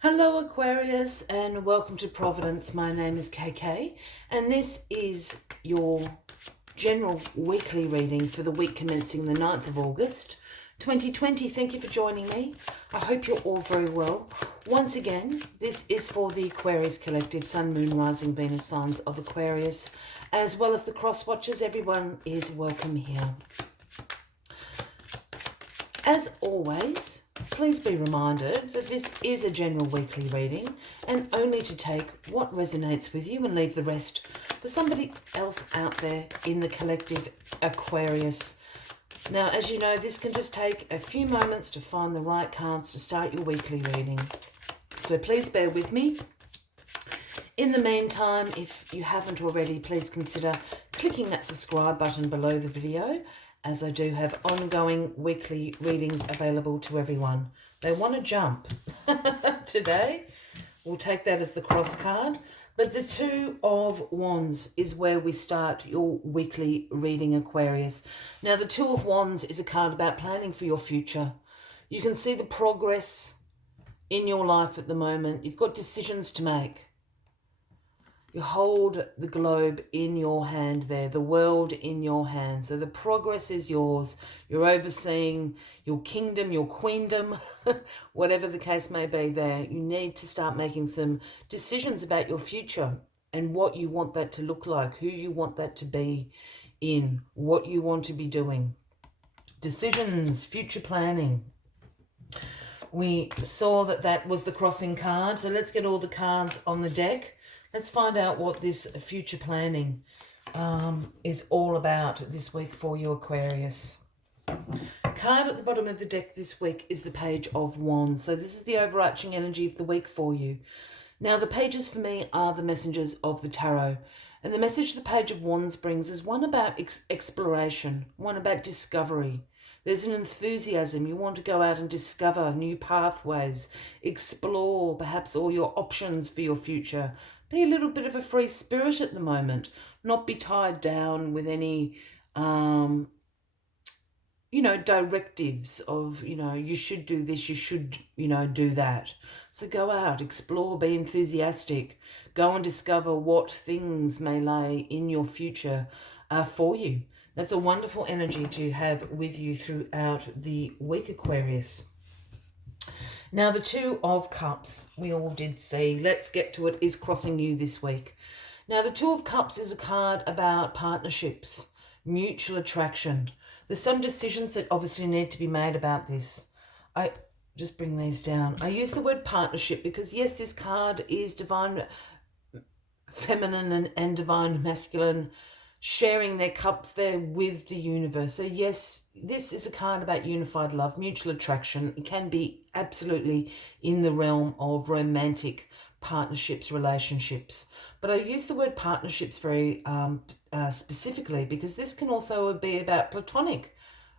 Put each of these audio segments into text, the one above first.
Hello Aquarius and welcome to Providence. My name is KK and this is your general weekly reading for the week commencing the 9th of August 2020. Thank you for joining me. I hope you're all very well. Once again, this is for the Aquarius Collective, Sun, Moon, Rising, Venus signs of Aquarius, as well as the cross watchers. Everyone is welcome here. As always, please be reminded that this is a general weekly reading and only to take what resonates with you and leave the rest for somebody else out there in the collective Aquarius. Now, as you know, this can just take a few moments to find the right cards to start your weekly reading. So please bear with me. In the meantime, if you haven't already, please consider clicking that subscribe button below the video, as I do have ongoing weekly readings available to everyone. They want to jump today. We'll take that as the cross card. But the Two of Wands is where we start your weekly reading, Aquarius. Now, the Two of Wands is a card about planning for your future. You can see the progress in your life at the moment. You've got decisions to make. You hold the globe in your hand there, the world in your hand. So the progress is yours. You're overseeing your kingdom, your queendom, whatever the case may be there. You need to start making some decisions about your future and what you want that to look like, who you want that to be in, what you want to be doing. Decisions, future planning. We saw that was the crossing card. So let's get all the cards on the deck. Let's find out what this future planning is all about this week for you, Aquarius. Card at the bottom of the deck this week is the Page of Wands. So this is the overarching energy of the week for you. Now, the pages for me are the messengers of the tarot. And the message the Page of Wands brings is one about exploration, one about discovery. There's an enthusiasm. You want to go out and discover new pathways, explore perhaps all your options for your future. Be a little bit of a free spirit at the moment, not be tied down with any, directives of, you should do this, you should, do that. So go out, explore, be enthusiastic, go and discover what things may lay in your future for you. That's a wonderful energy to have with you throughout the week, Aquarius. Now, the Two of Cups, we all did see, let's get to it, is crossing you this week. Now, the Two of Cups is a card about partnerships, mutual attraction. There's some decisions that obviously need to be made about this. I just bring these down. I use the word partnership because, yes, this card is divine feminine and divine masculine, sharing their cups there with the universe. So yes, this is a card about unified love, mutual attraction. It can be absolutely in the realm of romantic partnerships, relationships. But I use the word partnerships very specifically because this can also be about platonic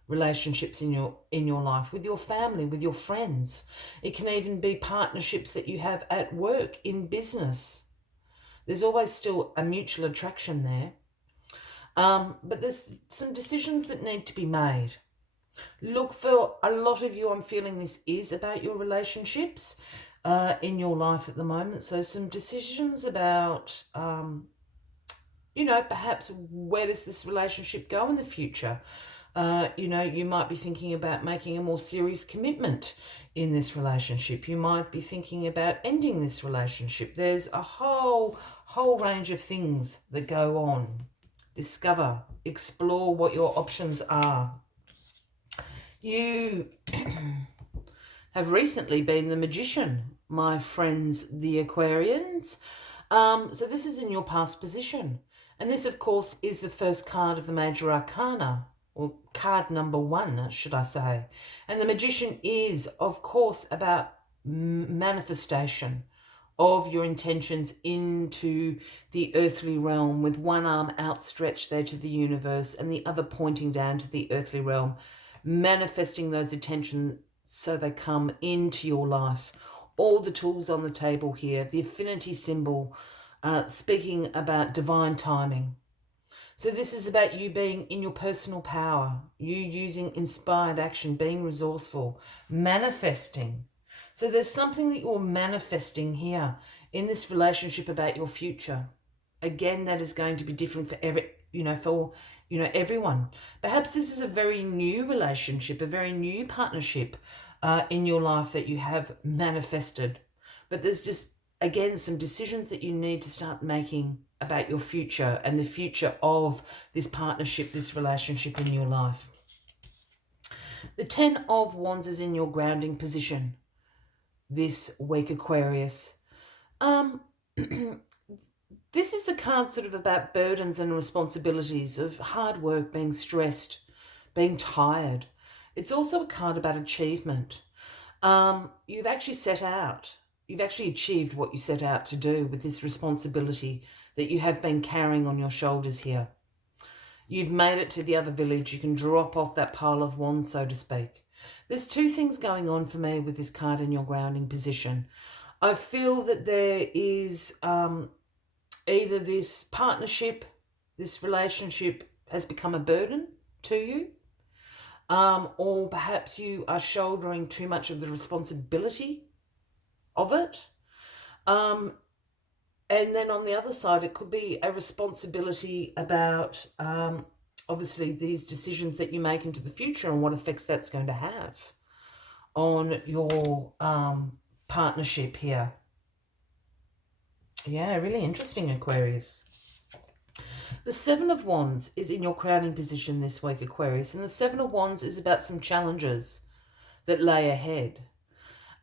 relationships in your life, with your family, with your friends. It can even be partnerships that you have at work, in business. There's always still a mutual attraction there. But there's some decisions that need to be made. Look, for a lot of you, I'm feeling this is about your relationships in your life at the moment. So some decisions about, perhaps where does this relationship go in the future? You might be thinking about making a more serious commitment in this relationship. You might be thinking about ending this relationship. There's a whole range of things that go on. Discover, explore what your options are. You have recently been the Magician, my friends, the Aquarians. So this is in your past position. And this, of course, is the first card of the Major Arcana, or card number 1, should I say. And the Magician is, of course, about manifestation of your intentions into the earthly realm, with one arm outstretched there to the universe and the other pointing down to the earthly realm, manifesting those intentions so they come into your life. All the tools on the table here, the affinity symbol, speaking about divine timing. So this is about you being in your personal power, you using inspired action, being resourceful, manifesting. So there's something that you're manifesting here in this relationship about your future. Again, that is going to be different for everyone. Perhaps this is a very new relationship, a very new partnership in your life that you have manifested. But there's just, again, some decisions that you need to start making about your future and the future of this partnership, this relationship in your life. The 10 of Wands is in your grounding position this week, Aquarius. This is a card sort of about burdens and responsibilities of hard work, being stressed, being tired. It's also a card about achievement. You've actually set out. You've actually achieved what you set out to do with this responsibility that you have been carrying on your shoulders here. You've made it to the other village. You can drop off that pile of wands, so to speak. There's two things going on for me with this card in your grounding position. I feel that there is either this partnership, this relationship has become a burden to you, or perhaps you are shouldering too much of the responsibility of it. And then on the other side, it could be a responsibility about obviously these decisions that you make into the future and what effects that's going to have on your partnership here. Yeah, really interesting, Aquarius. The 7 of Wands is in your crowning position this week, Aquarius, and the 7 of Wands is about some challenges that lay ahead.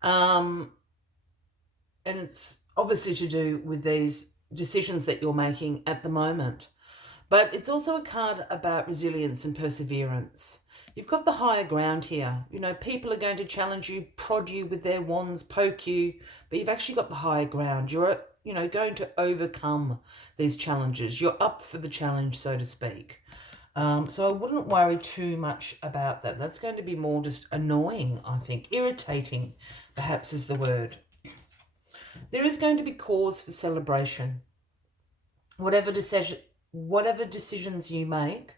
And it's obviously to do with these decisions that you're making at the moment. But it's also a card about resilience and perseverance. You've got the higher ground here. People are going to challenge you, prod you with their wands, poke you, but you've actually got the higher ground. You're going to overcome these challenges. You're up for the challenge, so to speak. So I wouldn't worry too much about that. That's going to be more just annoying, I think. Irritating, perhaps, is the word. There is going to be cause for celebration. Whatever decisions you make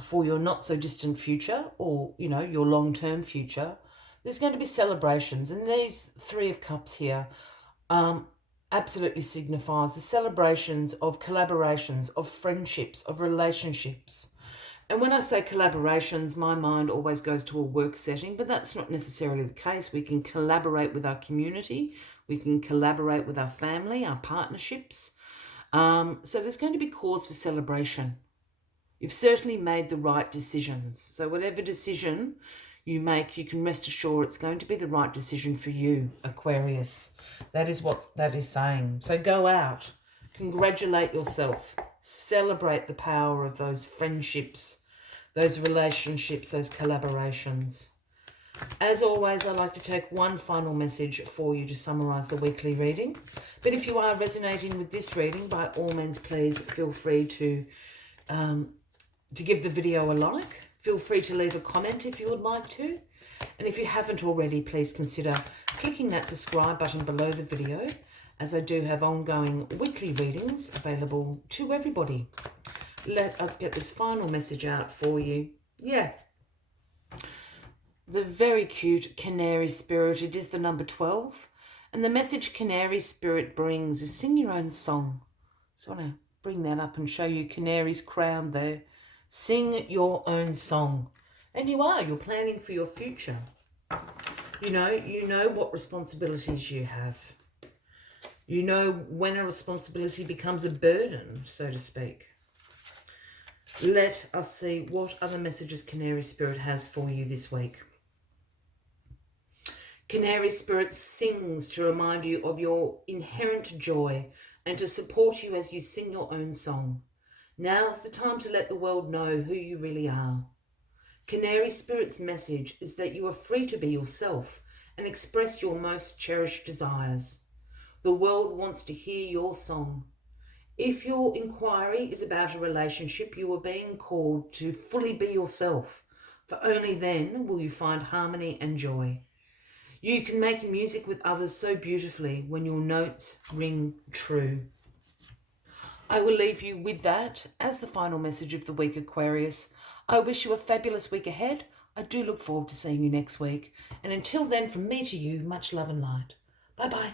for your not so distant future or, your long-term future, there's going to be celebrations. And these 3 of Cups here absolutely signifies the celebrations of collaborations, of friendships, of relationships. And when I say collaborations, my mind always goes to a work setting, but that's not necessarily the case. We can collaborate with our community. We can collaborate with our family, our partnerships. So there's going to be cause for celebration. You've certainly made the right decisions. So whatever decision you make, you can rest assured it's going to be the right decision for you, Aquarius. That is what that is saying. So go out, congratulate yourself, celebrate the power of those friendships, those relationships, those collaborations. As always, I like to take one final message for you to summarise the weekly reading. But if you are resonating with this reading, by all means, please feel free to give the video a like. Feel free to leave a comment if you would like to. And if you haven't already, please consider clicking that subscribe button below the video, as I do have ongoing weekly readings available to everybody. Let us get this final message out for you. Yeah. The very cute Canary Spirit, it is the number 12. And the message Canary Spirit brings is sing your own song. So I want to bring that up and show you Canary's crown there. Sing your own song. And you're planning for your future. You know what responsibilities you have. You know when a responsibility becomes a burden, so to speak. Let us see what other messages Canary Spirit has for you this week. Canary Spirit sings to remind you of your inherent joy and to support you as you sing your own song. Now's the time to let the world know who you really are. Canary Spirit's message is that you are free to be yourself and express your most cherished desires. The world wants to hear your song. If your inquiry is about a relationship, you are being called to fully be yourself, for only then will you find harmony and joy. You can make music with others so beautifully when your notes ring true. I will leave you with that as the final message of the week, Aquarius. I wish you a fabulous week ahead. I do look forward to seeing you next week. And until then, from me to you, much love and light. Bye-bye.